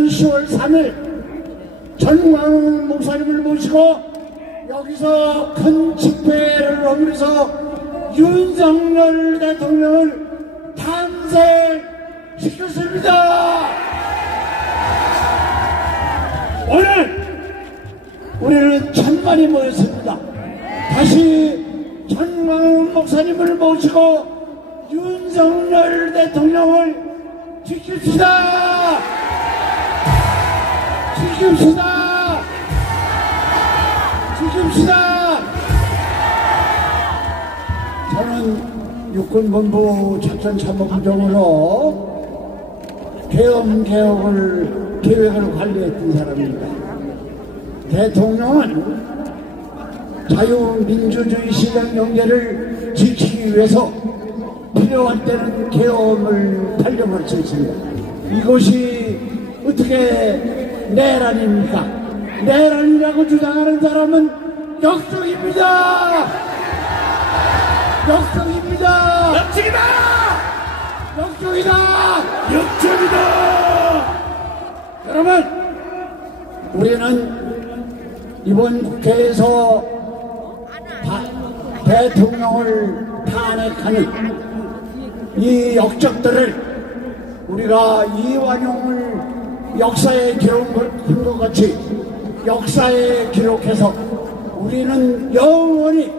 10월 3일 전광훈 목사님을 모시고 여기서 큰 집회를 하면서 윤석열 대통령을 탄생시켰습니다. 오늘 우리는 천만이 모였습니다. 다시 전광훈 목사님을 모시고 윤석열 대통령을 지킵시다. 지킵시다. 지킵시다. 저는 육군본부 작전참모부장으로 계엄개혁을 계획을 관리했던 사람입니다. 대통령은 자유민주주의 시장 경제를 지키기 위해서 필요할 때는 계엄을 달려볼 수 있습니다. 이것이 어떻게 내란입니까? 내란이라고 주장하는 사람은 역적입니다. 역적입니다. 역적이다. 역적이다. 역적이다. 여러분, 우리는 이번 국회에서 대통령을 탄핵하는 이 역적들을 우리가 이완용을 역사에 기록한 것 같이 역사에 기록해서 우리는 영원히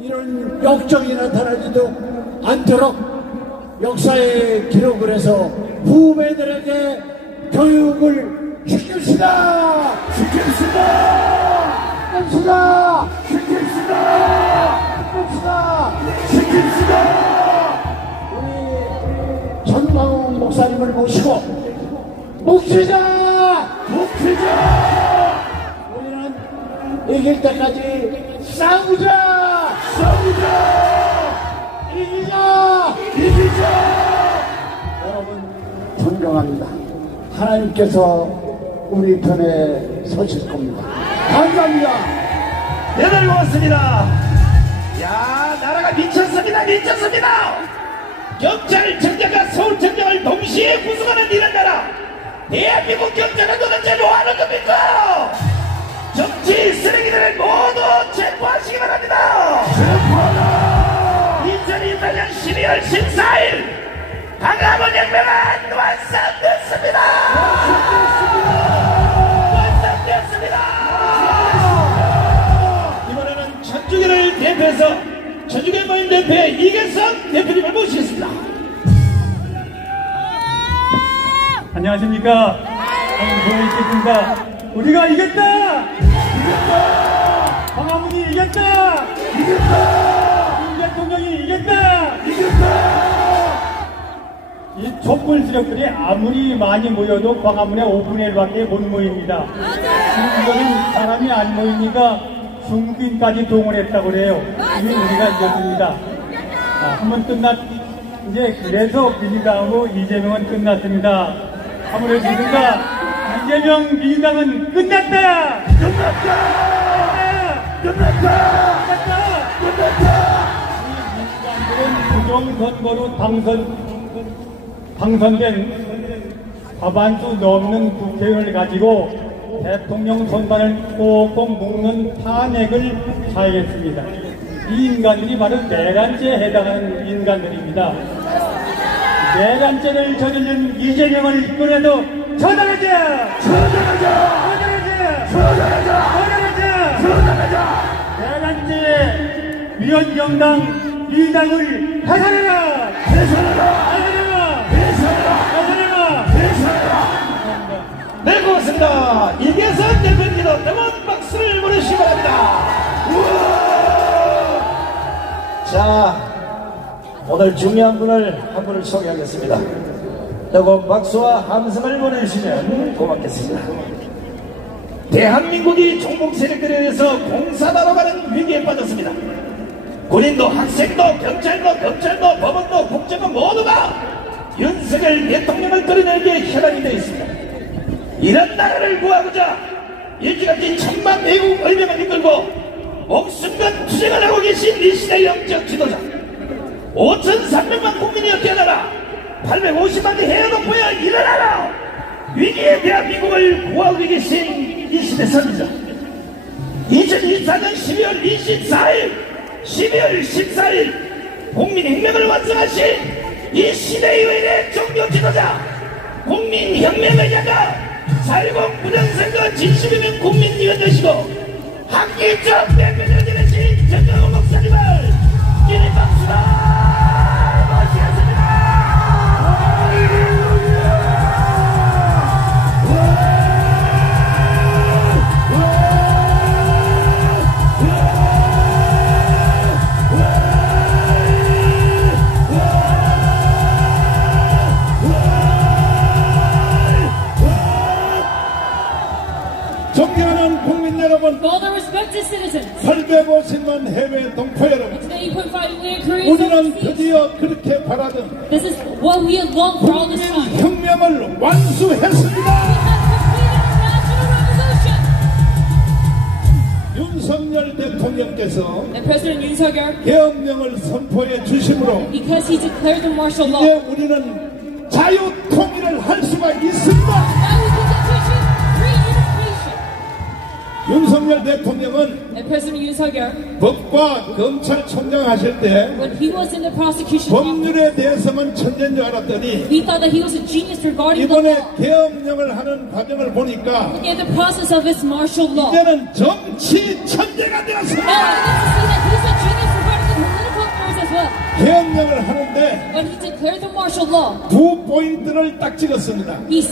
이런 역적이 나타나지도 않도록 역사에 기록을 해서 후배들에게 교육을 시킵시다. 시킵시다. 시킵시다. 시킵시다. 시킵시다. 시킵시다. 우리 전광훈 목사님을 모시고 묵히자. 묵히자. 우리는 이길 때까지 싸우자. 싸우자. 이기자. 이기자. 여러분 존경합니다. 하나님께서 우리 편에 서실 겁니다. 감사합니다. 대단히 고맙습니다. 야, 나라가 미쳤습니다. 미쳤습니다. 경찰청장과 서울청장을 동시에 구성하는 이런 나라. 대한민국 경찰은 도대체 뭐하는 겁니까? 정치 쓰레기들을 모두 체포하시기 바랍니다. 체포하라. 2028년 12월 14일 광화문 혁명은 완성됐습니다. 완성됐습니다. 이번에는 천주교를 대표해서 천주교 모임 대표의 이계성 대표님을 모시겠습니다. 안녕하십니까. 황보이식입니다. 우리가 이겼다! 이겼다! 광화문이 이겼다! 이겼다! 윤 대통령이 이겼다! 이겼다! 이 촛불 세력들이 아무리 많이 모여도 광화문에 5분의 1밖에 못 모입니다. 이거는 사람이 안 모이니까 중국인까지 동원했다고 그래요. 이게 우리가 이겼습니다. 한번 이제 그래서 민주당하고 이재명은 끝났습니다. 아무래도 지금까 이재명 민주당은 끝났다! 끝났다! 끝났다! 끝났다! 이 민주당들은 부정선거로 당선된 과반수 넘는 국회의원을 가지고 대통령 선관을 꼭꼭 묶는 탄핵을 자행했습니다. 이 인간들이 바로 내란죄에 해당하는 인간들입니다. 내란죄를 저지른 이재명을 이끌어도 처단하자! 처단하자! 처단하자! 처단하자! 처단하자! 처단하자! 내란죄 위원정당 이당을 해산해라! 해산하라! 해산해라! 해산하라! 해산해라! 해산하라! 네, 고맙습니다. 이계선 대표님도 뜨거운 박수를 보내주시기 바랍니다. 우와! 자, 오늘 중요한 분을 한 분을 소개하겠습니다. 뜨거운 박수와 함성을 보내주시면 고맙겠습니다. 대한민국이 종북 세력들에 의해서 공산화로 가는 위기에 빠졌습니다. 군인도 학생도 경찰도 검찰도 법원도 국정원 모두가 윤석열 대통령을 끌어내기에 혈안이 되어 있습니다. 이런 나라를 구하고자 일찌감치 천만 외국 의병을 이끌고 목숨과 투쟁을 하고 계신 이 시대 영적 지도자 5,300만 국민이 깨어나라. 850만이 헤어놓고야 일어나라. 위기의 대한민국을 구하고 계신 이 시대 선지자 2024년 12월 14일 국민혁명을 완성하신 이 시대의 의뢰 종교 지도자 국민혁명의 야가 4.10 부정선거 진심이면 국민위원 되시고 한기적 대표를 지내신 정경호 목사님을 기립 박수로 모시겠습니다. 존경하는 국민 여러분, For the respected citizens, 850만 해외 동포 여러분, it's the 8.5 million Koreans 우리는 overseas. 드디어 그렇게 바라던 This is what we have longed for all this time. We 혁명을 완수했습니다. have completed our national revolution. 윤석열 대통령께서 And President Yoon Suk-yeol, 계엄령을 선포해 주심으로 because he declared the martial law, 이제 우리는 자유 통일을 할 수가 있습니다. now we can achieve free unification. 윤석열 대통령은 And President Yoon Suk-yeol, 법과 검찰총장 하실 때 when he was in the prosecution office, 법률에 대해서만 천재인 줄 알았더니 we thought that he was a genius regarding the 이번에 law. 계엄령을 하는 과정을 보니까 Looking at the process of his martial law, now 이제는 정치 천재가 we 되었습니다. get to see that he's a genius regarding the political affairs as well. 계엄령을 하는데 When he declared the martial law, 두 포인트를 딱 찍었습니다. he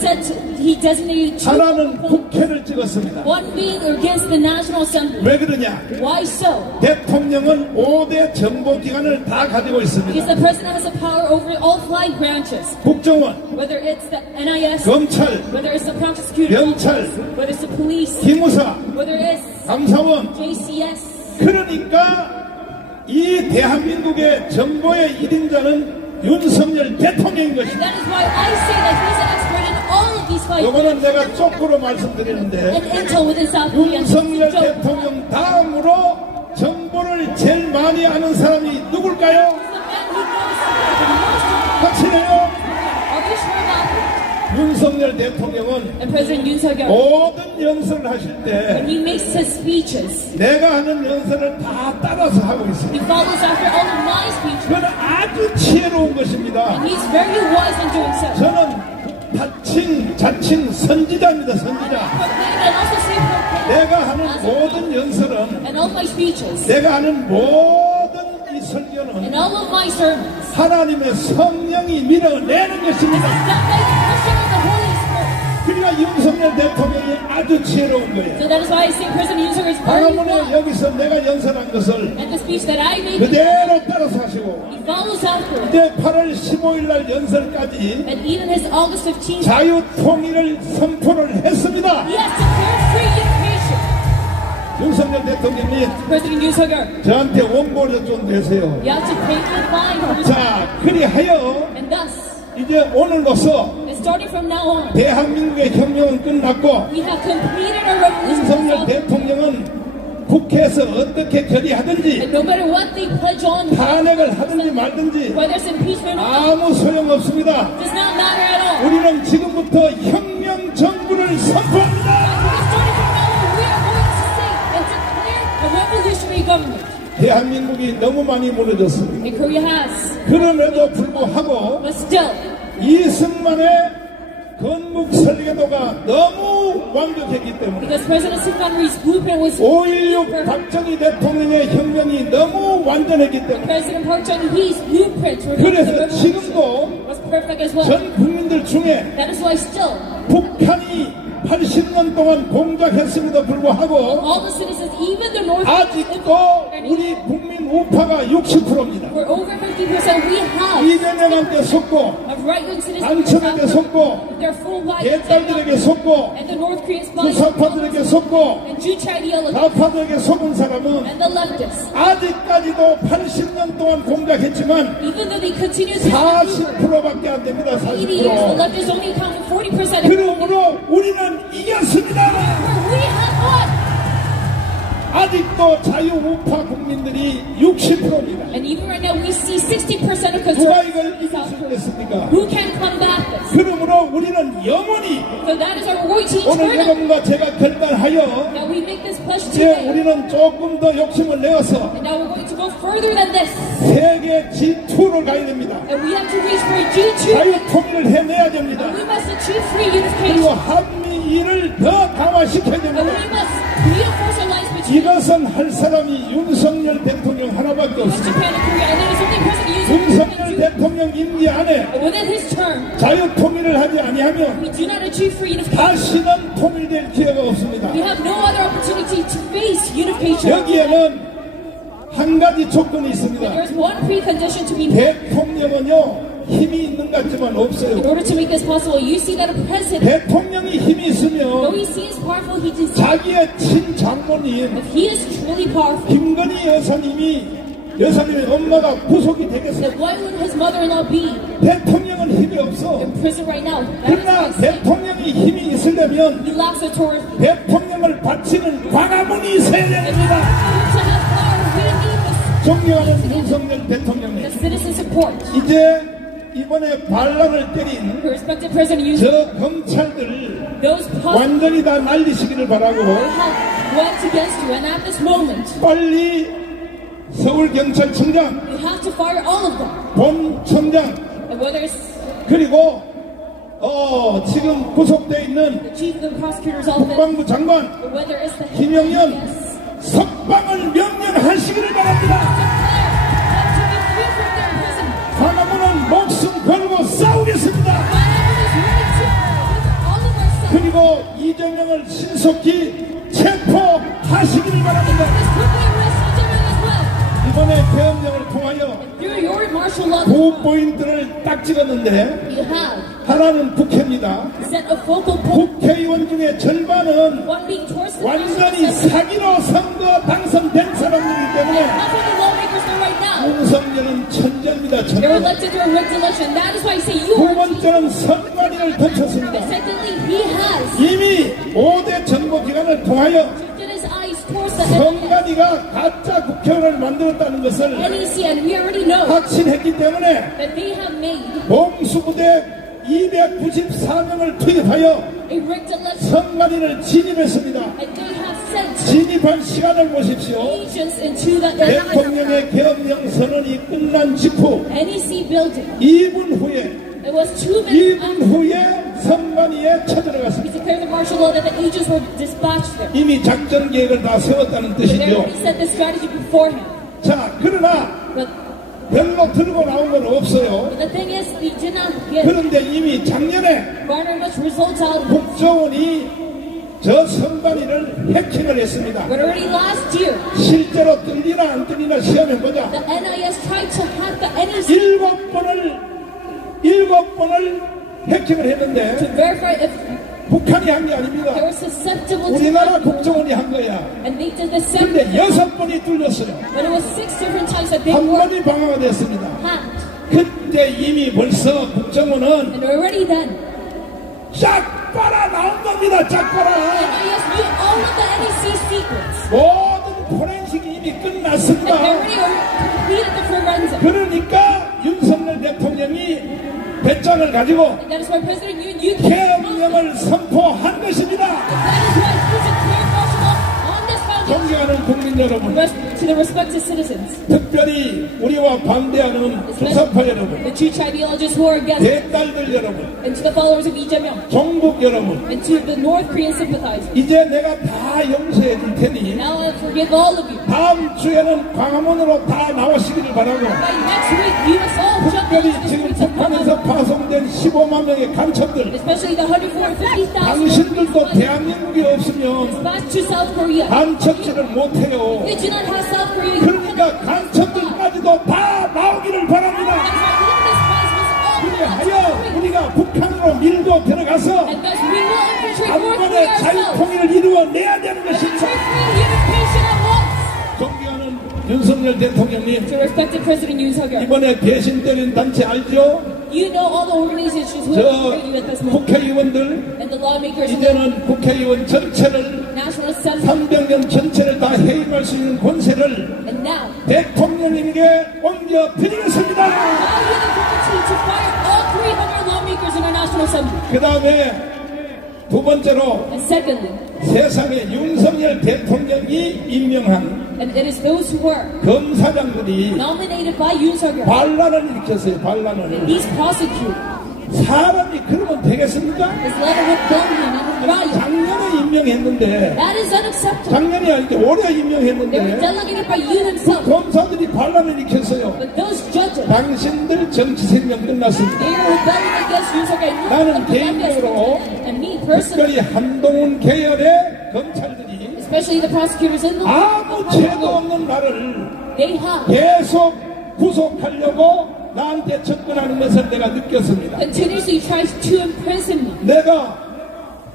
designated two 하나는 points. 국회를 찍었습니다. One being against the National Assembly. 왜 그러냐? Why so? 대통령은 5대 정보기관을 다 가지고 Because 있습니다. the president has the power over all flight branches. 국정원, Whether it's the NIS, 검찰, whether it's the prosecutor, 경찰, whether it's the police, 기무사, whether it's 감사원. JCS. 그러니까 이 대한민국의 정보의 1인자는 윤석열 대통령인 것입니다. That is why I say that he's an expert in all of these five 이거는 branches. 내가 쪽으로 말씀드리는데 And intel within South Korea. 윤석열 대통령 다음으로 정보를 제일 많이 아는 사람이 누굴까요? 확실해요? Are you sure about it? 윤석열 대통령은 And President Yoon Suk-yeol, 모든 연설을 하실 when 때 he makes his speeches, 내가 하는 연설을 다 따라서 하고 he 있습니다. follows after all of my speeches. 그건 아주 지혜로운 것입니다. And he's very wise in doing so. 저는 자칭 선지자입니다. 선지자. Proclaim and also say proclaim. 내가 하는 모든 연설은 And all my speeches, 내가 하는 모든 이 설교는 and all of my sermons, 하나님의 성령이 밀어내는 것입니다. done by the Christian of the Holy Spirit. 그러니까 윤석열 대통령이 아주 지혜로운 거예요. So that is why I say President Yoon Suk-yeol is very 방언문에 wise. 여기서 내가 연설한 것을 And the speech that I made, 그대로 따라서 하시고 he follows after it. 이제 8월 15일 날 연설까지 And even his August 15th, 자유 통일을 선포를 했습니다. he has declared free unification. 윤석열 대통령님 President Yoon Suk-yeol, 저한테 원고를 좀 내세요. you have to pay the fine for this. 자, 그리하여 And thus, 이제 오늘로서 and starting from now on, 대한민국의 혁명은 끝났고 we have completed our revolution. 윤석열 대통령은 국회에서 어떻게 결의하든지 And no matter what they pledge on, 탄핵을 하든지 말든지 whether it's impeachment or not, 아무 소용없습니다. does not matter at all. 우리는 지금부터 혁명 정부를 선포합니다. Starting from now on, we are going to say and declare a revolutionary government. 대한민국이 너무 많이 무너졌습니다. And Korea has. 그럼에도 불구하고 But still, 이승만의 건국 설계도가 너무 완벽했기 때문에 because President Sungkwanri's blueprint was 5.16 perfect, 박정희 대통령의 혁명이 너무 완전했기 때문에 President Park Chung-hee's blueprint for the 그래서 revolution 지금도 was perfect as well. 전 국민들 중에 That is why still, 북한이 80년 동안 공작했음에도 불구하고 all the citizens, even the North 아직도 우리 국민 우파가 60%입니다. for over 50%, we have 이재명한테 속고 of right-wing citizens 안철에게 속고 their full rights 옛딸들에게 속고 and the North Korean spies 수사파들에게 속고 and Juche ideology 좌파들에게 속은 사람은 and the leftists. 아직까지도 80년 동안 공작했지만 Even though they continue to maneuver 40%밖에 안 됩니다. 80 years, the 40%. leftists only account for 40% of 그러므로 우리는 이겼습니다. we have won. 아직 지금도 자유우파 국민들이 60%입니다. And even right now, we see 60% of 누가 conservatives 이걸 in 이길 South 수 Korea. 있겠습니까? Who can combat this? 그러므로 우리는 영원히 So that is our routine 오늘 turn 여러분과 제가 결단하여 Now we make this pledge 이제 today. 우리는 조금 더 욕심을 내어서 And now we're going to go further than this. 세계 G2를 가야 됩니다. And we have to reach for G2. 자유 통일을 해내야 됩니다. We must achieve free 그리고 unification. 한미일을 더 강화시켜야 And 됩니다. we must reinforce alliance between 이것은 할 사람이 윤석열 대통령 하나밖에 없습니다. Japan and Korea. And there is only President Yoon 윤석열 Suk-yeol. 대통령 임기 안에 Within his term, 자유 통일을 하지 아니하면 we do not achieve free unification. 다시는 통일될 기회가 없습니다. We have no other opportunity to face unification. 여기에는 한 가지 조건이 있습니다. There's one precondition to be met. 대통령은요 힘이 있는 것 같지만 In 없어요. order to make this possible, you see that a president, 대통령이 힘이 though 있으면 he seems powerful, he does. 자기의 친장모님 If he is truly powerful, 김건희 여사님의 엄마가 구속이 되겠어요. then why would his mother-in-law be 대통령은 힘이 없어. in prison right now? That is 그러나 why I say 대통령이 힘이 있으려면 he lacks authority. 대통령을 바치는 광화문이 있어야 And 됩니다. to have power, we need 존경하는 윤석열 the 대통령님, citizen support. 이제 이번에 반란을 때린 The respected President Yoon Suk-yeol, 저 검찰들 those 완전히 다 날리시기를 바라고 have went against you, and at this moment, 빨리 서울경찰청장, you have to fire all of them. 본청장, And whether it's 그리고 지금 구속되어 있는 the chief of the prosecutor's office, 국방부 장관 or whether it's the 김영현 yes, 석방을 명령하시기를 바랍니다. have to be free from their prison. 광화문은 목숨 걸고 싸우겠습니다. Whatever is ready to with all of ourselves. 그리고 이재명을 신속히 체포하시기를 바랍니다. Let's quickly arrest Ijeong as well. 이번에 계엄령을 통하여 Through your martial law, 두 포인트를 딱 찍었는데 you have 하나는 국회입니다. set a focal point. 국회의원 중에 절반은 One being towards the 완전히 national assembly. 사기로 선거 당선된 사람들이기 때문에 Half of the lawmakers are right now. 윤석열은 천재입니다. They're 천재. elected through a rigged election. That is why I say you 두 are. 번째는 선관위를 덮쳤습니다. Secondly, he has 이미 5대 정보기관을 통하여 shifted his eyes towards the 선관위가 가짜 국회의원을 만들었다는 것을 NEC, and we already know 확신했기 때문에 that they have made bom수부대 294명을 투입하여 a rigged election, 선관위를 진입했습니다. and they have sent 진입한 시간을 보십시오. agents into the 대통령의 계엄령 선언이 끝난 직후 NEC building. 2분 후에 It was 2 minutes 2분 after 후에 선관위에 he 쳐들어갔습니다. declared the martial law that the agents were dispatched there. 이미 작전 계획을 다 세웠다는 They 뜻이죠. already set the strategy beforehand. 자, 그러나 But 별로 들고 나온 건 없어요. the thing is, they did not get 그런데 이미 작년에 garner much results out of it. 국정원이 저 선관위를 해킹을 했습니다. But already last year, 실제로 뚫리나 안 뚫리나 시험해보자. the NIS tried to hack the NEC 7번을 해킹을 to 했는데 verify if 북한이 한 게 아닙니다. they were susceptible to 우리나라 hacking. 국정원이 한 거야. And they did the same. 근데 6번이 뚫렸어요. But it was 6 different times that they 한 were 번이 방어가 됐습니다. hacked. 그때 이미 벌써 국정원은 And already then, 짝 빨아 나온 겁니다. 짝 빨아. NIS knew all of the NEC secrets. 모든 포렌식이 이미 And they 끝났습니다. already completed the forensic. 그러니까 윤석열 대통령이 배짱을 가지고 And that is why President Yoon came. 계엄령을 선포한 것입니다. That is why he declared martial law on this foundation. 존경하는 국민 여러분, To the respected citizens, 특별히 우리와 반대하는 주사파 여러분, the two tribologists who are against, 대딸들 여러분, and to the followers of Lee Jae-myung, 종북 여러분, and to the North Korean sympathizers. 이제 내가 다 용서해 줄 테니 Now I forgive all of you. 다음 주에는 광화문으로 다 나오시기를 바라고, By next week, we must all jump 특별히 into the 지금 streets of 북한에서 Gwangwon, 파송된 15만 명의 간첩들, especially the 150,000 당신들도 대한민국이 없으면 dispatched to South Korea. 간첩질을 못해요. They do not have South Korea. You cannot. 그러니까 간첩들까지도 다 나오기를 바랍니다. 그리하여 우리가 북한으로 밀고 들어가서 And thus we will infiltrate North 단번에 Korea ourselves. 자유통일을 이루어내야 되는 And 것입니다. achieve free unification at once. 존경하는 윤석열 대통령님, To respected President Yoon Suk-yeol, 이번에 배신 때린 단체 알죠? you know all the organizations who 저 are supporting you at this moment. 국회의원들 And the lawmakers and the 이제는 국회의원 전체를 National 7 300년 전체를 다 해임할 수 있는 권세를 and now 대통령님께 옮겨드리겠습니다. now we have the opportunity to fire all 300 lawmakers in our National Assembly. 그 다음에 두 번째로 And secondly, 세상에 윤석열 대통령이 임명한 and it is those who were 검사장들이 nominated by Yoon Suk-yeol, 반란을 일으켰어요. 반란을. these prosecutors, 사람이 그러면 되겠습니까? is led a rebellion and a riot. 작년에 임명했는데 That is unacceptable. 작년이 아니고 올해 They were 임명했는데 delegated by Yoon himself. 검사들이 반란을 일으켰어요. But those judges, 당신들 정치 생명 끝났습니다. they are rebelling against Yoon Suk-yeol. 나는 개인적으로 And me personally, 특별히 한동훈 계열의 검찰들이 especially the prosecutors in the 아무 죄도 없는 나를 they have 계속 구속하려고 나한테 접근하는 것을 내가 느꼈습니다. continuously tries to imprison me. 내가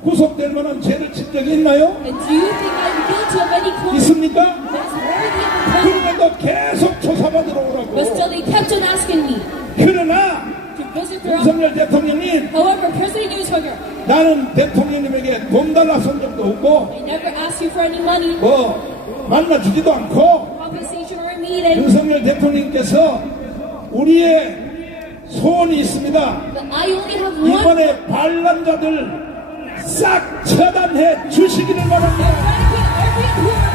구속될 만한 죄를 진 적이 있나요? And do you think I'm guilty of any crime 있습니까? that is worthy of imprisonment? 그런데도 계속 조사받으러 오라고. But still they kept on asking me 그러나 to visit their office. 윤석열 대통령님, However, President Yoon Suk-yeol, 나는 대통령님에게 돈 달라 손 적도 없고 I never asked you for any money, 뭐 만나주지도 않고 compensation or a meeting. 윤석열 대통령께서 우리의 소원이 있습니다. But I only have one. 이번에 반란자들 싹 처단해 주시기를 바랍니다. Eradicate everyone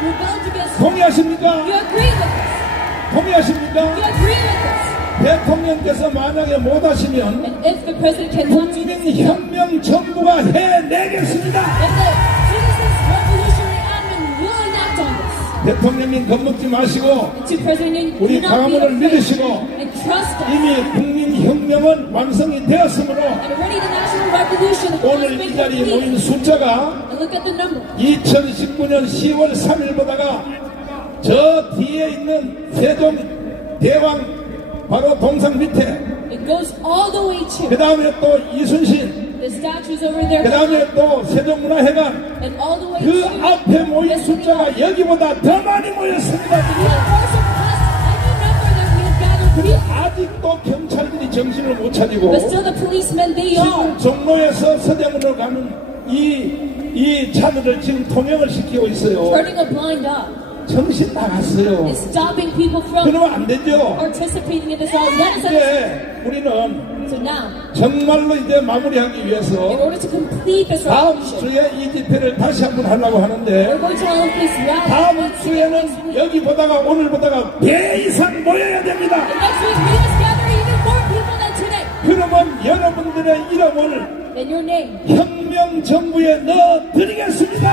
who rebelled against. 동의하십니까? You agree with this? 동의하십니까? You agree with this? 대통령께서 만약에 못하시면 And if the president cannot do this, 국민혁명 정부가 해내겠습니다. then the Citizens Revolutionary Army will enact on this. 대통령님 겁먹지 마시고 To President Yoon, 우리 do not be 강화문을 afraid 믿으시고 and trust us. 이미 국민혁명은 완성이 되었으므로 And already the national revolution has 오늘 been 이 자리에 complete. 모인 숫자가 And look at the number. 2019년 10월 3일보다가 저 뒤에 있는 세종 대왕 바로 동상 밑에 It goes all the way 그 to 다음에 또 이순신 the statues over there. 그 다음에 또 세종문화회관 And all the way 그 to 앞에 모인 숫자가 여기보다 더 많이 모였습니다. we have also passed any number that we have gathered 우리 here. 아직도 경찰들이 정신을 못 차리고 But still the policemen, they are. 지금 종로에서 서대문으로 가는 이 차들을 지금 통행을 시키고 있어요. Turning a blind eye. 정신 나갔어요. Is stopping people from 그러면 안 되죠. participating in this rally. That is 이제 우리는 so now, 정말로 이제 마무리하기 in 위해서 order to complete this 다음 revolution, 주에 이 집회를 다시 한번 하려고 we're 하는데 going to hold this rally. 다음 주에는 여기보다가 오늘보다가 배 이상 모여야 됩니다. And next week we must gather even more people than today. 그러면 여러분들의 이름을 In your name, 혁명 정부에 넣어드리겠습니다.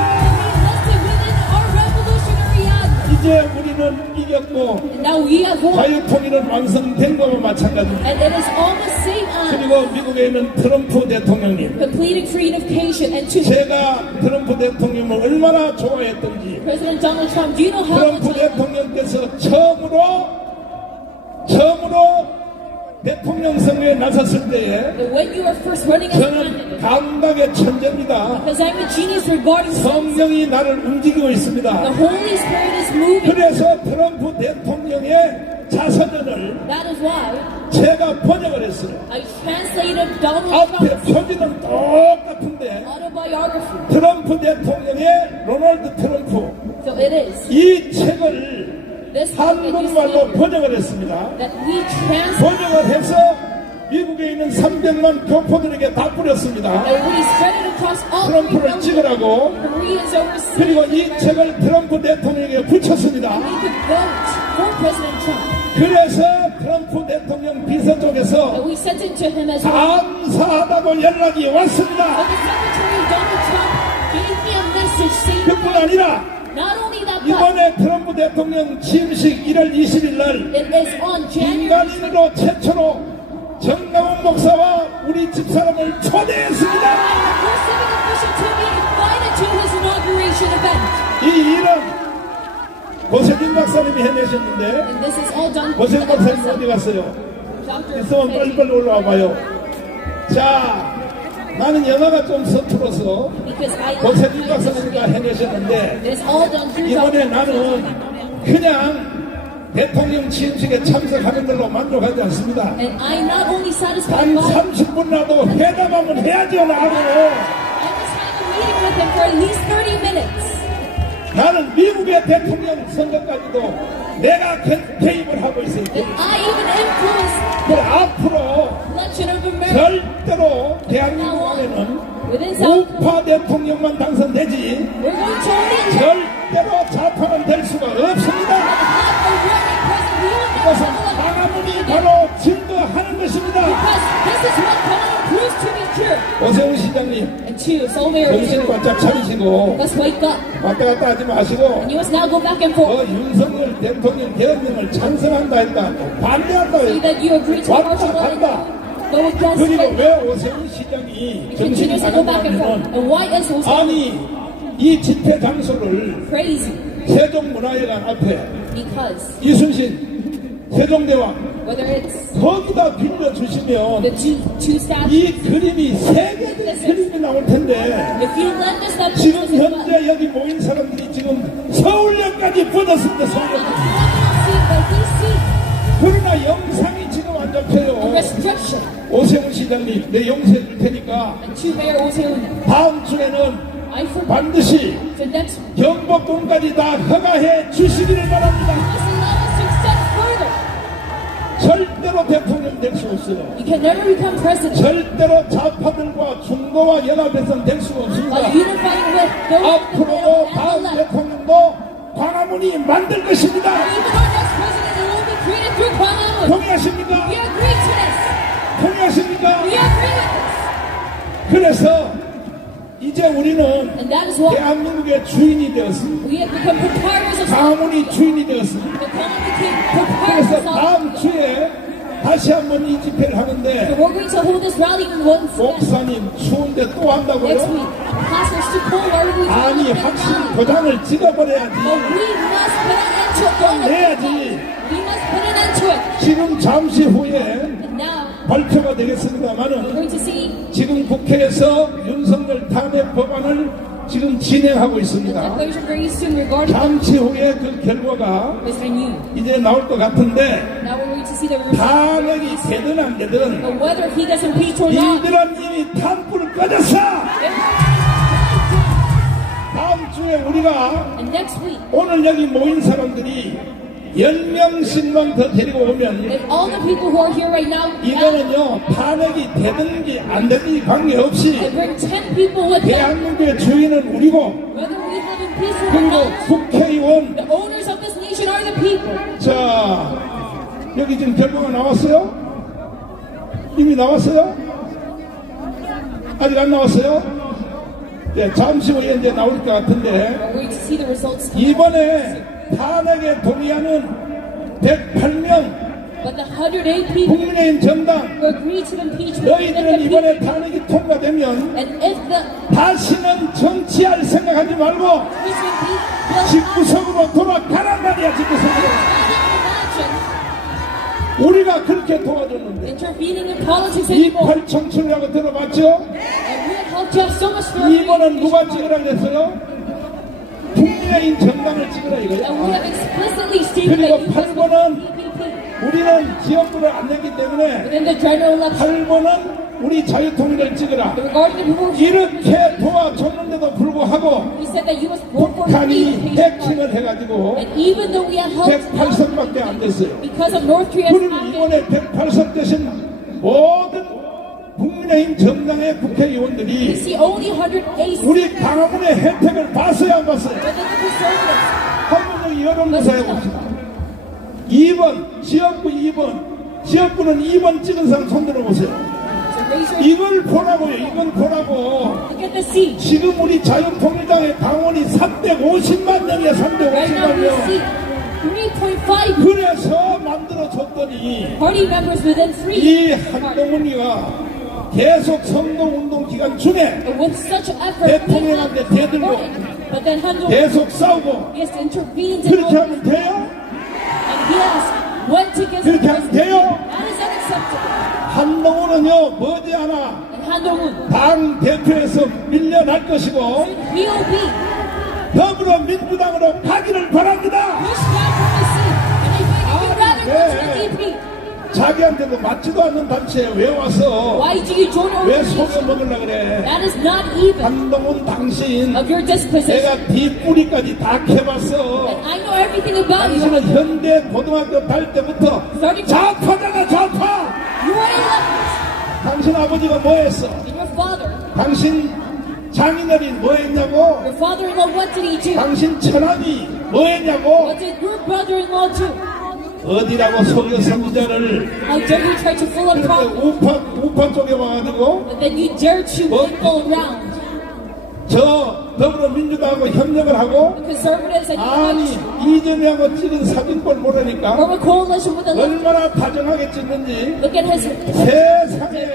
listed within our revolutionary army. 이제 우리는 이겼고 And now we have won. 자유통일은 완성된 거와 마찬가지입니다. And it is all the same as 그리고 미국에 있는 트럼프 대통령님, completing freedification. And to 제가 트럼프 대통령을 얼마나 좋아했던지 President Donald Trump, do you know how 트럼프 much I love 대통령께서 처음으로 대통령 선거에 나섰을 때에 that when you were first running as a 저는 candidate? 감각의 천재입니다. Because I'm a genius regarding the 성령이 나를 움직이고 있습니다. Holy Spirit is moving. 그래서 트럼프 대통령의 자서전을 That is why 제가 번역을 했어요. I translated Donald 앞에 Trump's 표지는 똑같은데 autobiography. 트럼프 대통령의 로널드 트럼프 So it is 이 책을 this book that you 한국말로 see 번역을 했습니다. that we translate 번역을 해서 미국에 있는 300만 교포들에게 다 뿌렸습니다. and we spread it across all 트럼프를 찍으라고. Koreans overseas. 그리고 이 책을 트럼프 대통령에게 붙였습니다. We could vote for President Trump. 그래서 트럼프 대통령 비서 쪽에서 And we sent it to him as well. 감사하다고 연락이 왔습니다. But the Secretary Donald Trump gave me a message saying 그뿐 아니라 not only that, but 이번에 트럼프 대통령 취임식 1월 20일 날 it is on January. 인간인으로 최초로 정강원 목사와 우리 집사람을 초대했습니다. We're civic official to be invited to his inauguration event. 이 일은 고세진 박사님이 해내셨는데 And this is all done 고세진 박사님 어디 갔어요? Dr. 있으면 빨리빨리 올라와 봐요. 자, 나는 영어가 좀 서툴어서 Because I 고세진 박사님과 해내셨는데 It is all done through 이번에 Dr. 나는 그냥 대통령 취임식에 참석하는 걸로 만족하지 않습니다. And I'm not only satisfied 한 by 30분이라도 회담하면 해야죠, 나하고. I must have a meeting with him for at least 30 minutes. 나는 미국의 대통령 선거까지도 내가 개입을 하고 있어요. that I even influence 그 앞으로 election of America. 절대로 대한민국 안에는 Within South, 우파 대통령만 당선되지 we're going to only 절대로 좌파는 될 수가 없습니다. have a running president. We will never 그것은 have a 광화문이 바로 증거하는 것입니다. because this is what Kamala proves to be true. 오세훈 시장님, And two, Seoul Mayor, 정신 바짝 차리시고 let's wake up. 왔다 갔다 하지 마시고 And you must now go back and forth. 윤석열 대통령 계엄령을 찬성한다 했다 반대한다 Say 했다 that you agree to 왔다 martial law. 갔다. Go against 그리고 it. 왜 오세훈 시장이 It 정신이 continues to go back and forth. 나갔냐면 And why is Seoul 아니 이 집회 장소를 crazy? 세종문화회관 앞에 Because 이순신 세종대왕 whether it's 거기다 빌려주시면 the two statues, 이 그림이 세계적인 그림이 나올 텐데 if you let this up, 지금 현재 여기 모인 사람들이 지금 서울역까지 뻗었습니다. 서울역까지. 그러나 영상이 지금 안 잡혀요. restriction. 오세훈 시장님 내 용서해 줄 테니까 And two, Mayor Oh Se-hoon, 다음 주에는 I forbid 반드시 the next 경복궁까지 다 허가해 주시기를 바랍니다. must allow us to extend further. 절대로 대통령 될 수 없어요. You can never become president 절대로 좌파들과 중도와 연합해서는 될 수가 by 없습니다. unifying with those in the 앞으로도 middle and 다음 the left. 대통령도 광화문이 만들 것입니다. Even our next president will be created through Gwanghwamun. 동의하십니까? We agree to this. 동의하십니까? We agree with this. 그래서 이제 우리는 And that is why 대한민국의 주인이 되었습니다. we have become proprietors of 광화문이 주인이 되었습니다. the Gwanghwamun became 그래서 proprietors 다음 of 주에 다시 한번 이 집회를 So 하는데 we're going to hold this rally once again 목사님 추운데 또 next 한다고요? week. Pastors too cold. Why are we going to 아니 hold this 확실히 rally? 도장을 찍어버려야지. But we must put an end to all of 내야지. this. We must put an end to it. 지금 잠시 후에 And now 발표가 we're 되겠습니다만은 going to see 지금 국회에서 윤석열 탄핵 법안을 지금 진행하고 the 있습니다. declaration very soon regarding 잠시 후에 그 결과가 Mr. Yu. 이제 나올 것 같은데 Now we're going to see the results. 탄핵이 되든 안 되든 But whether he gets impeached or not, 이들은 이미 탄불을 꺼졌어. 다음 주에 우리가 and next week, 오늘 여기 모인 사람들이 10명씩만 더 데리고 오면 if all the people who are here right now, 이거는요 탄핵이 되든지 안 되든지 관계없이 and bring 10 people with them, 대한민국의 주인은 우리고 whether we have impeached or 그리고 not, 국회의원 the owners of this nation are the people. 자 여기 지금 결과가 나왔어요? 이미 나왔어요? 아직 안 나왔어요? 네, 잠시 후에 이제 나올 것 같은데 We're going to see the results. 이번에 탄핵에 동의하는 108명 But the 108 people 국민의힘 정당 who agreed to impeachment, 너희들은 이번에 탄핵이 통과되면 and if the 다시는 정치할 생각하지 말고 impeachment bill 집구석으로 돌아가란 말이야. 집구석으로 우리가 그렇게 도와줬는데 intervening in politics 이 anymore. 8청춘이라고 들어봤죠? And we have helped you have so much for 이번은 누가 찍으라 그랬어요? 국민의힘 정당을 찍으라 And we 이거야. have explicitly stated 그리고 that you must 8번은 PPP. 우리는 지역구를 안 내기 때문에 Within the general election, 8번은 우리 자유통일을 찍으라. regarding the people who 이렇게 도와줬는데도 불구하고 we said that you must vote for 북한이 me. 해킹을 해가지고 And even though we have helped 108석밖에 안 됐어요. because of North Korea's 그리고 attack, 이번에 108석 대신 모든 국민의힘 정당의 we 국회의원들이 see only 108 우리 광화문의 혜택을 봤어요 안 봤어요? within the conservatives. 한번 여기 여론조사 해봅시다. 2번 지역구 2번 지역구는 2번 찍은 사람 손들어 보세요. So raise your 이걸 보라고요. 이건 보라고. look at the seat. 지금 우리 자유통일당의 당원이 350만 명이야. Right now 350만 we 명. see 3.5 그래서 만들어줬더니 party members within 3. 이 한동훈이가 계속 선거운동 기간 중에 With such effort, we 대통령한테 have 대들고 supported. But then Handel 계속 싸우고 he has intervened in 그렇게 all 하면 돼요? and he has went against the 그렇게 하면 president. 돼요? That is unacceptable. 한동훈은요 머지않아 And Handel 당 대표에서 밀려날 것이고 will be 더불어민주당으로 가기를 바랍니다. pushed back from the seat. And I think you'd rather go to the DP. 자기한테도 맞지도 않는 단체에 왜 와서 Why do you join an 왜 organization? 속여 먹으려 그래? That is not even 한동훈 당신 of your disposition. 내가 뒷뿌리까지 다 캐봤어. And I know everything about you. 당신은 현대 고등학교 다닐 때부터 좌파잖아, 좌파. You are a leftist. 당신 아버지가 뭐 했어? And your father. 당신 장인어린 뭐 했냐고? Your father-in-law, what did he do? 당신 처남이 뭐 했냐고? What did your brother-in-law do? 어디라고 속여서 문자를 How dare you try to fool up 그런데 properly? 우파 쪽에 와가지고 But then you dare to mingle around. 저 더불어민주당하고 협력을 하고 The conservatives and 아니 you 이재명하고 찍은 사진꼴 모르니까 form a coalition with the left. 얼마나 다정하게 찍는지 Look at his. 세상에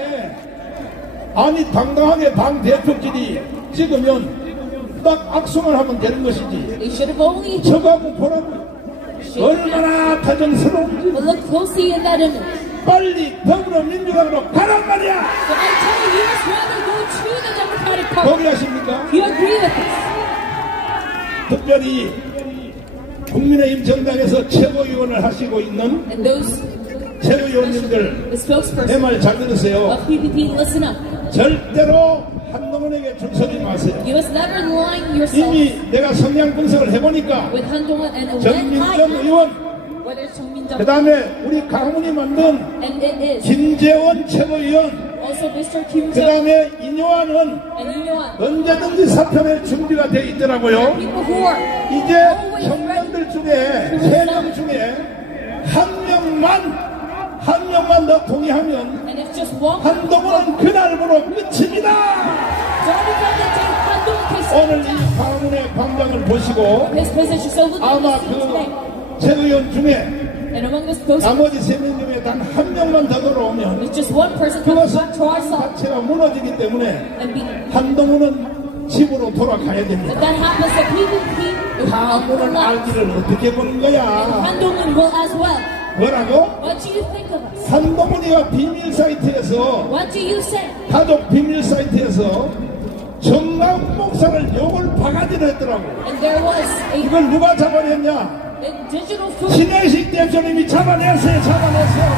아니 당당하게 당 대표끼리 찍으면 딱 악수만 하면 되는 것이지 They should have only. 저거하고 보라고 얼마나 다정스러운지 But look closely at that image. 빨리 더불어민주당으로 가란 말이야. So I tell you, you just rather go to the Democratic Party. 동의하십니까? You agree with this? 특별히 국민의힘 정당에서 최고위원을 하시고 있는 And those, 최고위원님들 the 내 spokesperson 말 잘 들으세요. of PPP, listen up. 절대로 한동훈에게 줄 서지 마세요. You must never align yourself 이미 내가 성향 분석을 해보니까 with Han Dong-un and when 정민정 의원 whether it's Jung 그 Min-jung 다음에 우리 강훈이 만든 and it is 김재원 최고위원 also Mr. Kim 그 Jong 다음에 인요한은 and you know what? 언제든지 사표낼 준비가 돼 있더라고요. People who are 이제 always ready. 형님들 중에 3명 중에 한 명만 더 동의하면 And if just one 한동훈은 그날부로 끝입니다. Don't become the day Han Dong-un takes 오늘 이 강훈의 광장을 보시고 his position. So look at 아마 this today. 그 최고위원 중에 And among the spokespersons, 나머지 3명 중에 단 한 명만 더 들어오면 it's just one person coming 그것은 back to our side 자체가 무너지기 때문에 and be. 한동훈은 집으로 돌아가야 If 됩니다. that happens, the PPP will 강훈은 not. 알기를 어떻게 보는 거야? Han Dong-un will as well. 뭐라고? What do you think of us? 한동훈이가 비밀 사이트에서 What do you say? 가족 비밀 사이트에서 정강 목사를 욕을 바가지로 했더라고. And there was 이걸 누가 잡아냈냐? a digital food 신혜식 대표님이 잡아냈어요. 잡아냈어요.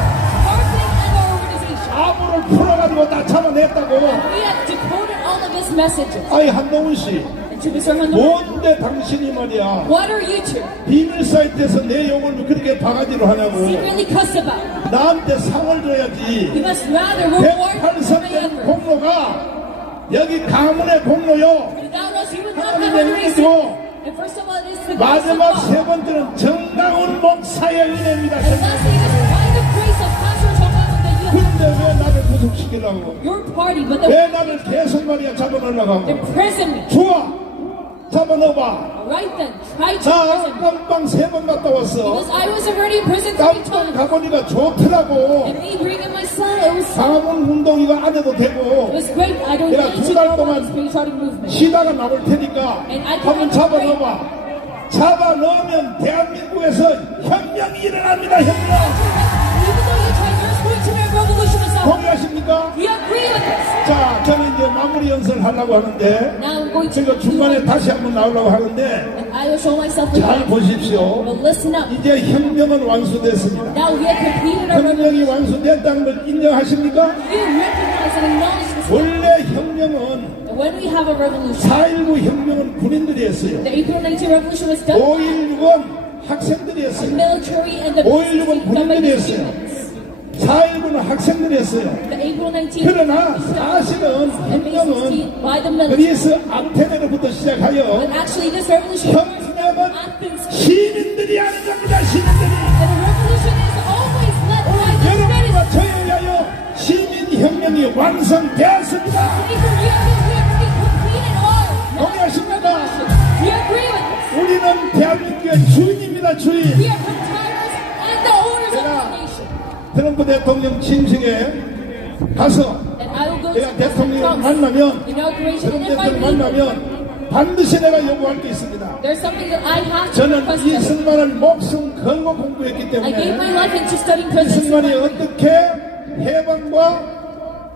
marketing and our organization. 아부를 풀어가지고 다 잡아냈다고. We have decoded all of his messages. 아이 한동훈 씨, And to Mr. Han Dong-un, 뭔데 당신이 말이야 what are you two 비밀 사이트에서 내 욕을 그렇게 바가지로 하냐고. secretly cuss about? 나한테 상을 줘야지. You must rather reward my 183년 effort. 공로가 여기 가문의 공로요. Without us, you would not 하나님의 have a reason. 은혜죠. And first of all, it is the grace of 마지막 God. 세 번째는 정강훈 목사의 은혜입니다. And lastly, it is by the grace of Pastor Jong Min-jung that you have 근데 왜 나를 구속시키려고? your party, but the 왜 나를 계속 말이야 잡아넣으려고 하고? imprisonment. 좋아, 잡아넣어봐. Right then, try to 나 imprison me. 깜빵 3번 갔다 왔어. Because I was already in prison 3 깜빵 times. 가보니까 좋더라고. And me bringing my son, it was 가문 운동이가 안 해도 되고 great. I don't 내가 need 2 to 달 know about 동안 this patriotic movement. 쉬다가 나올 테니까 한번 잡아넣어봐. 잡아넣으면 대한민국에서 혁명이 일어납니다. 혁명. Even though you try, there's going to be a revolution of sound. 동의하십니까? We agree with this. 자, 저는 이제 마무리 연설을 하려고 하는데 Now I'm going to 제가 중간에 다시 한번 나오려고 하는데 and I will show myself 잘 again. 보십시오. But listen up. 이제 혁명은 완수됐습니다. Now we have completed our 혁명이 revolution. 완수됐다는 걸 인정하십니까? You recognize and acknowledge this. 원래 혁명은 And when we have a revolution, 4.19 혁명은 군인들이 했어요. the April 19 revolution was done 5.16은 학생들이 by 했어요. military and the 5.16은 done by 군인들이 the 했어요. students. 4.19는 학생들이 했어요. The April 19 그러나 was done 사실은 and May 혁명은 16 by the military. 그리스 아테네로부터 But 시작하여 actually, this revolution starts from 혁명은 Athens. 시민들이 하는 겁니다. 시민들이. And the revolution is always led by the 여러분과 citizens. 저에 의하여 시민혁명이 완성되었습니다. People, we have completed all. 동의하십니까? We agree with this. 우리는 대한민국의 주인입니다. 주인. We are retirees and the owners of the nation. 트럼프 대통령 친식에 가서 And I will go to 내가 President 대통령을 Trump's 만나면 inauguration. 트럼프 And if I 대통령을 meet him, 만나면 반드시 내가 요구할 게 있습니다. there's something that I have to 저는 request of him. 이승만을 목숨 걸고 공부했기 I gave my 때문에 life into studying President 이승만이 Trump's 어떻게 해방과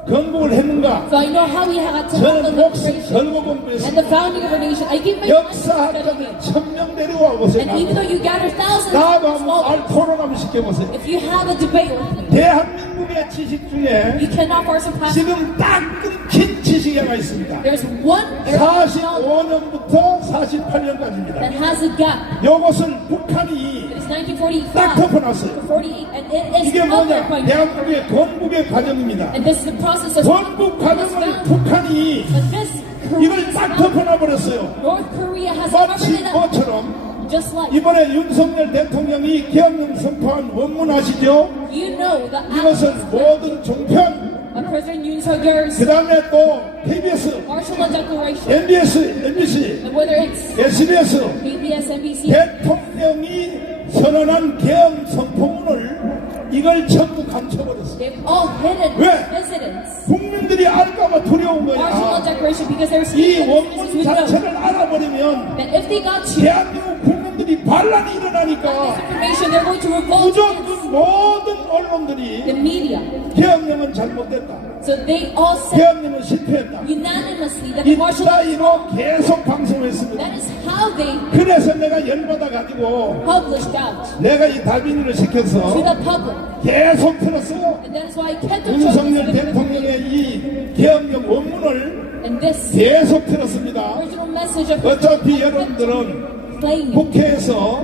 건국을 했는가? So I know how we had to handle 저는 the 목숨 nation 걸고 and 공부했습니다. the founding of our nation. I give my life to study 역사학자들 it. 1000명 데리고 와보세요. And even though you gather thousands 나하고 of 한번 scholars, 토론 한번 시켜보세요. if you have a debate with me, 대한민국의 지식 중에 you cannot far surpass. 지금 딱 끊긴 지식이 하나 있습니다. There's one area of knowledge 45년부터 48년까지입니다. that has a gap. 이것을 북한이 It is 1945 딱 덮어놨어요. to 48, and it is 이게 covered 뭐냐? by. 대한민국의 건국의 과정입니다. And this is the process of 건국 과정을 북한이 But this 이걸 딱 덮어놔버렸어요. North Korea has covered 마치 it up, 뭐처럼 just like 이번에 윤석열 대통령이 계엄령 선포한 원문 아시죠? you know the 이것은 actions 모든 종편, of President Yoon Suk-yeol's 그 다음에 또 KBS, martial law declaration, MBC, and whether it's SBS, PBS, NBC, 대통령이 선언한 계엄 선포문을 이걸 전부 감춰버렸어요. they've all hidden 왜? dissidents. 국민들이 알까봐 두려운 Martial law 거야. declaration because they're 이 speaking 원문 with them. 자체를 알아버리면 That if they got you 대한민국 국민들이 반란이 this 일어나니까 information, they're going to revolt against 무조건 모든 언론들이 the media. 계엄령은 잘못됐다. So they all said 계엄령은 실패했다. unanimously that the martial law, 이따위로 계속 방송했습니다. that is how they 그래서 내가 열받아가지고 published out 내가 이 다빈이를 to 시켜서 the public. 계속 틀었어요. And that is why I kept on 윤석열 showing this 대통령의 이 계엄령 원문을 and this 계속 틀었습니다. original message of 어차피 여러분들은 playing it. 국회에서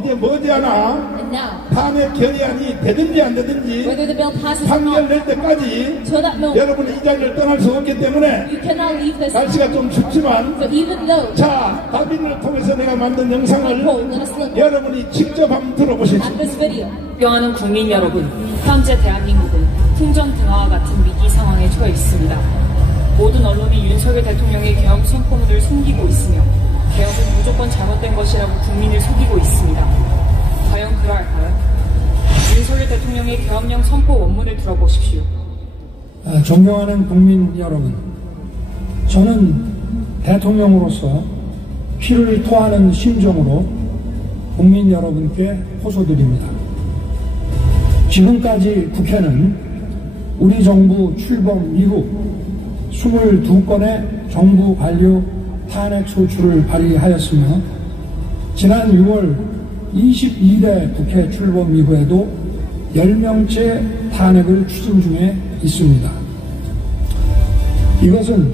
이제 머지않아 And now, 탄핵 결의안이 되든지 안 되든지 whether the bill passes or 판결 not, 낼 때까지 till that moment, 여러분은 이 자리를 떠날 수 없기 때문에 you cannot leave this. 날씨가 좀 춥지만 So even though 자, 다빈을 통해서 내가 만든 I 영상을 poll, let us look 여러분이 직접 한번 들어보십시오. at this video. 존경하는 국민 여러분, 현재 대한민국은 풍전 등화와 같은 위기 상황에 처해 있습니다. 모든 언론이 윤석열 대통령의 계엄 선포문을 숨기고 있으며 계엄은 무조건 잘못된 것이라고 국민을 속이고 있습니다. 과연 그러할까요? 윤석열 대통령의 계엄령 선포 원문을 들어보십시오. 존경하는 국민 여러분, 저는 대통령으로서 피를 토하는 심정으로 국민 여러분께 호소드립니다. 지금까지 국회는 우리 정부 출범 이후 22건의 정부 관료 탄핵 소추를 발의하였으며 지난 6월 22대 국회 출범 이후에도 10명째 탄핵을 추진 중에 있습니다. 이것은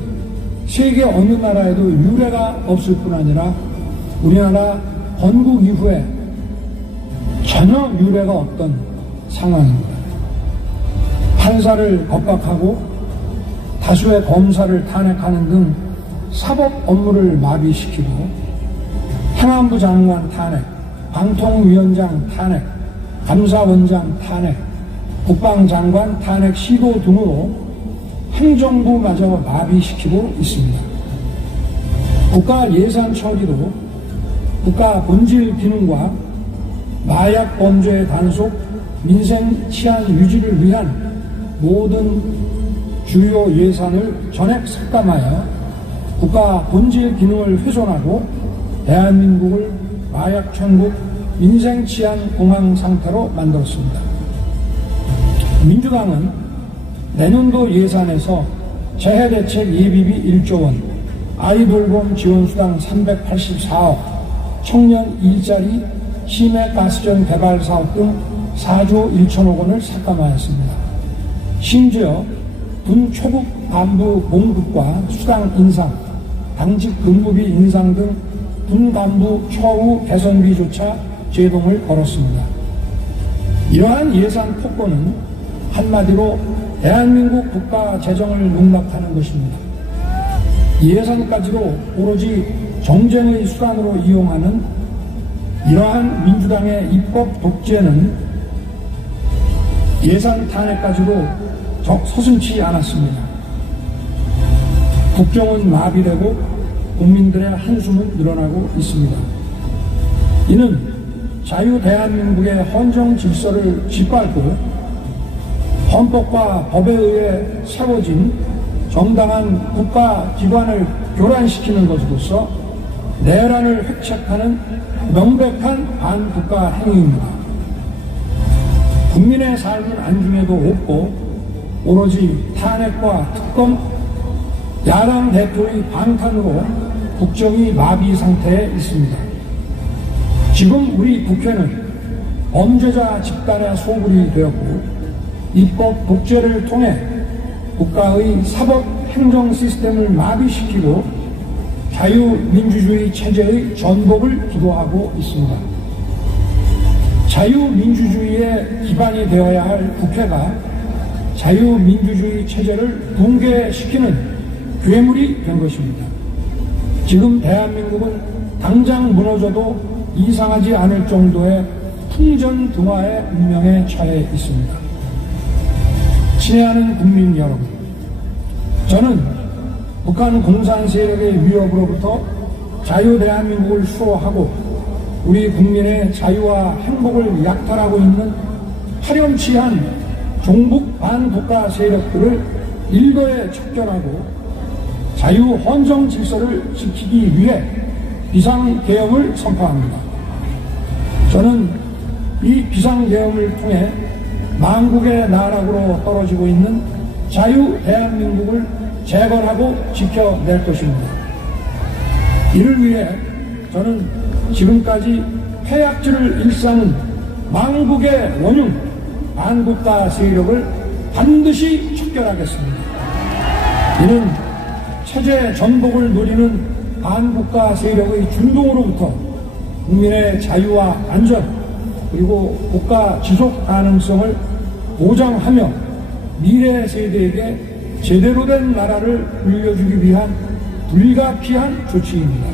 세계 어느 나라에도 유례가 없을 뿐 아니라 우리나라 건국 이후에 전혀 유례가 없던 상황입니다. 판사를 겁박하고 다수의 검사를 탄핵하는 등 사법 업무를 마비시키고 행안부 장관 탄핵, 방통위원장 탄핵, 감사원장 탄핵, 국방장관 탄핵 시도 등으로 행정부마저 마비시키고 있습니다. 국가 예산 처리도 국가 본질 기능과 마약 범죄 단속, 민생 치안 유지를 위한 모든 주요 예산을 전액 삭감하여 국가 본질 기능을 훼손하고 대한민국을 마약 천국, 민생 치안 공황 상태로 만들었습니다. 민주당은 내년도 예산에서 재해대책 예비비 1조 원, 아이돌봄 지원수당 384억, 청년 일자리, 심해가스전 개발 사업 등 4조 1천억 원을 삭감하였습니다. 심지어 군초급 간부 봉급과 수당 인상, 당직 근무비 인상 등 군간부 처우 개선비조차 제동을 걸었습니다. 이러한 예산 폭거는 한마디로 대한민국 국가 재정을 농락하는 것입니다. 예산까지도 오로지 정쟁의 수단으로 이용하는 이러한 민주당의 입법 독재는 예산 탄핵까지도 서슴지 않았습니다. 국정은 마비되고 국민들의 한숨은 늘어나고 있습니다. 이는 자유 대한민국의 헌정 질서를 짓밟고 헌법과 법에 의해 세워진 정당한 국가기관을 교란시키는 것으로서 내란을 획책하는 명백한 반국가 행위입니다. 국민의 삶은 안중에도 없고 오로지 탄핵과 특검, 야당 대표의 방탄으로 국정이 마비 상태에 있습니다. 지금 우리 국회는 범죄자 집단의 소굴이 되었고 입법 독재를 통해 국가의 사법 행정 시스템을 마비시키고 자유민주주의 체제의 전복을 기도하고 있습니다. 자유민주주의의 기반이 되어야 할 국회가 자유민주주의 체제를 붕괴시키는 괴물이 된 것입니다. 지금 대한민국은 당장 무너져도 이상하지 않을 정도의 풍전등화의 운명에 처해 있습니다. 친애하는 국민 여러분, 저는 북한 공산 세력의 위협으로부터 자유 대한민국을 수호하고 우리 국민의 자유와 행복을 약탈하고 있는 파렴치한 종북 반국가 세력들을 일거에 척결하고 자유 헌정 질서를 지키기 위해 비상계엄을 선포합니다. 저는 이 비상계엄을 통해 망국의 나락으로 떨어지고 있는 자유 대한민국을 재건하고 지켜낼 것입니다. 이를 위해 저는 지금까지 폐악질을 일삼은 망국의 원흉 반국가 세력을 반드시 척결하겠습니다. 이는 체제 전복을 노리는 반국가 세력의 준동으로부터 국민의 자유와 안전 그리고 국가 지속 가능성을 보장하며 미래 세대에게 제대로 된 나라를 물려주기 위한 불가피한 조치입니다.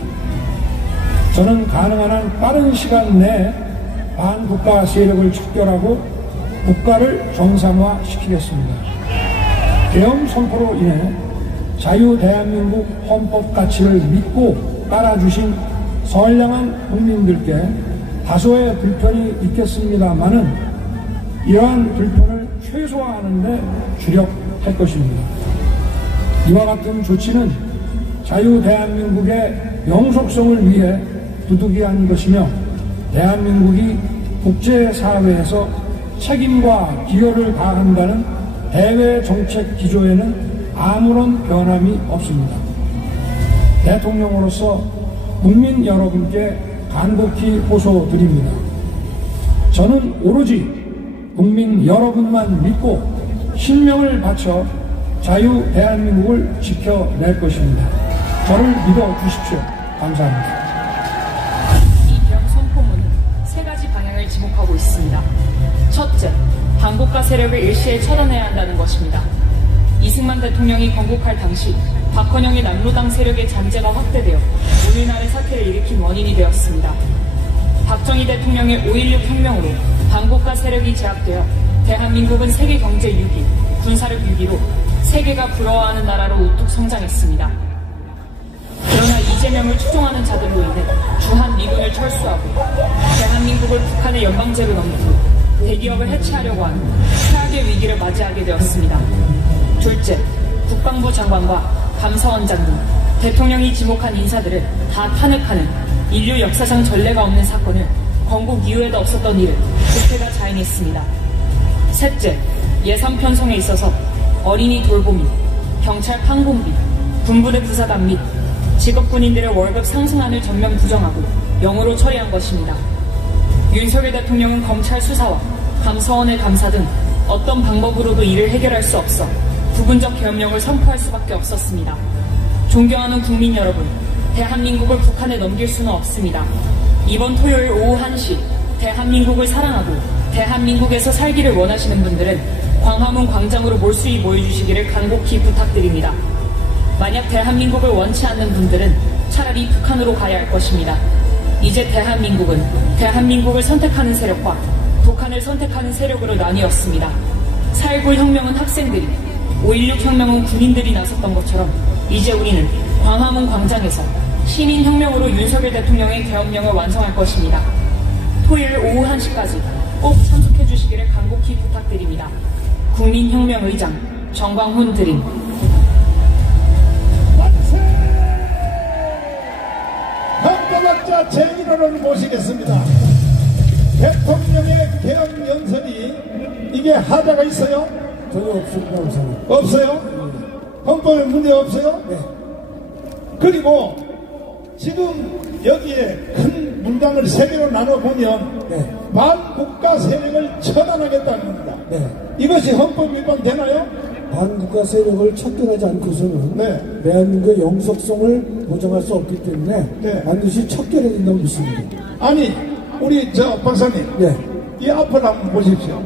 저는 가능한 한 빠른 시간 내에 반국가 세력을 척결하고 국가를 정상화시키겠습니다. 계엄 선포로 인해 자유 대한민국 헌법 가치를 믿고 따라주신 선량한 국민들께 다소의 불편이 있겠습니다마는 이러한 불편을 최소화하는 데 주력할 것입니다. 이와 같은 조치는 자유 대한민국의 영속성을 위해 부득이한 것이며 대한민국이 국제사회에서 책임과 기여를 다한다는 대외 정책 기조에는 아무런 변함이 없습니다. 대통령으로서 국민 여러분께 간곡히 호소드립니다. 저는 오로지 국민 여러분만 믿고 신명을 바쳐 자유 대한민국을 지켜낼 것입니다. 저를 믿어주십시오. 감사합니다. 이 계엄 선포문은 세 가지 방향을 지목하고 있습니다. 첫째, 반국가 세력을 일시에 처단해야 한다는 것입니다. 이승만 대통령이 건국할 당시 박헌영의 남로당 세력의 잠재가 확대되어 오늘날의 사태를 일으킨 원인이 되었습니다. 박정희 대통령의 5.16 혁명으로 반국가 세력이 제압되어 대한민국은 세계 경제 6위, 군사력 6위로 세계가 부러워하는 나라로 우뚝 성장했습니다. 그러나 이재명을 추종하는 자들로 인해 주한 미군을 철수하고 대한민국을 북한의 연방제로 넘기고 대기업을 해체하려고 하는 최악의 위기를 맞이하게 되었습니다. 둘째, 국방부 장관과 감사원장 등 대통령이 지목한 인사들을 다 탄핵하는 인류 역사상 전례가 없는 사건을 건국 이후에도 없었던 일을 국회가 자행했습니다. 셋째, 예산 편성에 있어서 어린이 돌보미, 경찰 판공비, 군부대 부사단 및 직업군인들의 월급 상승안을 전면 부정하고 영으로 처리한 것입니다. 윤석열 대통령은 검찰 수사와 감사원의 감사 등 어떤 방법으로도 이를 해결할 수 없어 부분적 계엄령을 선포할 수밖에 없었습니다. 존경하는 국민 여러분, 대한민국을 북한에 넘길 수는 없습니다. 이번 토요일 오후 1시 대한민국을 사랑하고 대한민국에서 살기를 원하시는 분들은 광화문 광장으로 몰수히 모여주시기를 간곡히 부탁드립니다. 만약 대한민국을 원치 않는 분들은 차라리 북한으로 가야 할 것입니다. 이제 대한민국은 대한민국을 선택하는 세력과 북한을 선택하는 세력으로 나뉘었습니다. 4.19 혁명은 학생들이, 5.16 혁명은 군인들이 나섰던 것처럼 이제 우리는 광화문 광장에서 시민혁명으로 윤석열 대통령의 계엄령을 완성할 것입니다. 토요일 오후 1시까지 꼭 참석해 주시기를 간곡히 부탁드립니다. 국민혁명의장 정광훈 드림. 헌법학자 최인호를 모시겠습니다. 대통령의 계엄 연설이 이게 하자가 있어요? 전혀 없습니다, 우선은. 없어요? 헌법에 문제 없어요? 네. 그리고 지금 여기에 큰 문장을 세 개로 나눠보면 네. 반국가 세력을 처단하겠다는 겁니다. 네. 이것이 헌법 위반 되나요? 반국가 세력을 척결하지 않고서는 네. 대한민국의 영속성을 보장할 수 없기 때문에 네. 반드시 척결해야 된다고 믿습니다. 아니 우리 저 박사님 네. 이 앞을 한번 보십시오.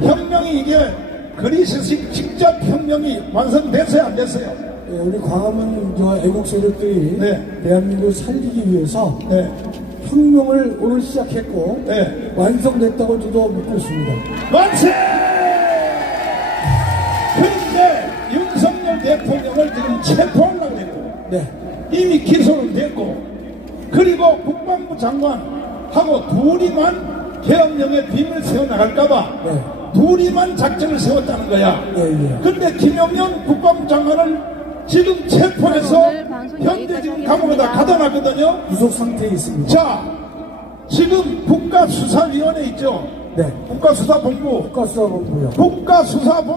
혁명이 이게 그리스식 직접 혁명이 완성됐어요 안 됐어요? 네, 우리 광화문 애국 세력들이 네. 대한민국을 살리기 위해서 네. 혁명을 오늘 시작했고 네. 완성됐다고 저도 믿고 있습니다. 만세! 그런데 윤석열 대통령을 지금 체포하려고 했고 네. 이미 기소는 됐고 그리고 국방부 장관하고 둘이만 계엄령에 빔을 세워나갈까봐 네. 둘이만 작전을 세웠다는 거야. 근데 김용현 국방부 장관을 지금 체포해서 현재 지금 감옥에다 가둬놨거든요. 구속 상태에 있습니다. 자, 지금 국가수사위원회 있죠? 네. 국가수사본부. 국가수사본부요. 국가수사본부